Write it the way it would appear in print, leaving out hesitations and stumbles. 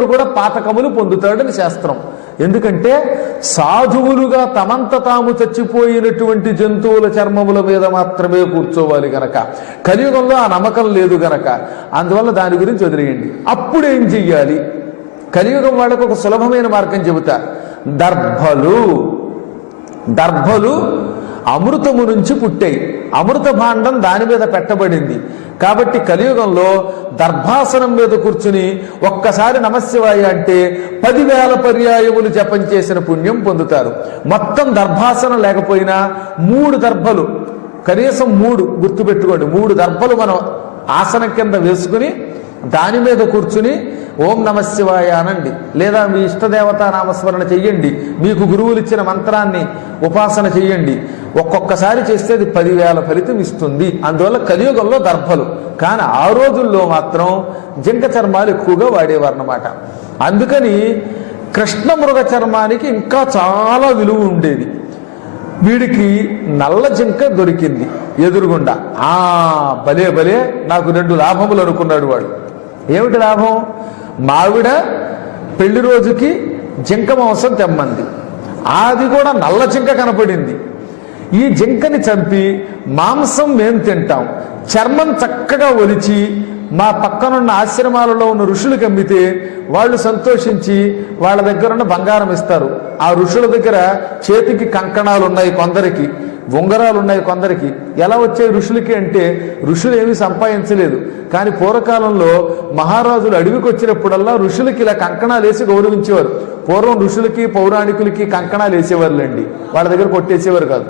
వాడు కూడా పాతకములు పొందుతాడని శాస్త్రం. ఎందుకంటే సాధువులుగా తమంత తాము చచ్చిపోయినటువంటి జంతువుల చర్మముల మీద మాత్రమే కూర్చోవాలి గనక, కలియుగంలో ఆ నమ్మకం లేదు గనక అందువల్ల దాని గురించి వదిలేయండి. అప్పుడేం చెయ్యాలి? కలియుగం వాళ్ళకు ఒక సులభమైన మార్గం చెబుతా. దర్భలు అమృతము నుంచి పుట్టాయి. అమృత భాండం దాని మీద పెట్టబడింది. కాబట్టి కలియుగంలో దర్భాసనం మీద కూర్చుని ఒక్కసారి నమశివాయ అంటే 10,000 పర్యాయములు జపం చేసిన పుణ్యం పొందుతారు. మొత్తం దర్భాసనం లేకపోయినా 3 దర్భలు, కనీసం 3 గుర్తుపెట్టుకోండి, 3 దర్భలు మనం ఆసనం కింద వేసుకుని దాని మీద కూర్చుని ఓం నమశివాయ అనండి, లేదా మీ ఇష్టదేవతా నామస్మరణ చెయ్యండి, మీకు గురువులు ఇచ్చిన మంత్రాన్ని ఉపాసన చెయ్యండి. ఒక్కొక్కసారి చేస్తే అది 10,000 ఫలితం ఇస్తుంది. అందువల్ల కలియుగంలో దర్భలు. కానీ ఆ రోజుల్లో మాత్రం జింక చర్మాలు ఎక్కువగా వాడేవారన్నమాట. అందుకని కృష్ణమృగ చర్మానికి ఇంకా చాలా విలువ ఉండేది. వీడికి నల్ల జింక దొరికింది ఎదురుగుండా. భలే భలే, నాకు 2 లాభములు అనుకున్నాడు వాడు. ఏమిటి లాభం? మావిడ పెళ్లి రోజుకి జింక మాంసం తెమ్మంది, అది కూడా నల్ల జింక కనపడింది. ఈ జింకని చంపి మాంసం మేము తింటాం, చర్మం చక్కగా ఒలిచి మా పక్కనున్న ఆశ్రమాలలో ఉన్న ఋషులకు అమ్మితే వాళ్ళు సంతోషించి వాళ్ళ దగ్గర ఉన్న బంగారం ఇస్తారు. ఆ ఋషుల దగ్గర చేతికి కంకణాలు ఉన్నాయి, కొందరికి ఉంగరాలు ఉన్నాయి, కొందరికి. ఎలా వచ్చాయి ఋషులకి అంటే ఋషులు ఏమీ సంపాదించలేదు. కానీ పూర్వకాలంలో మహారాజులు అడవికి వచ్చినప్పుడల్లా ఋషులకి ఇలా కంకణాలు వేసి గౌరవించేవారు. పూర్వం ఋషులకి పౌరాణికులకి కంకణాలు వేసేవారులేండి, వాళ్ళ దగ్గర కొట్టేసేవారు కాదు.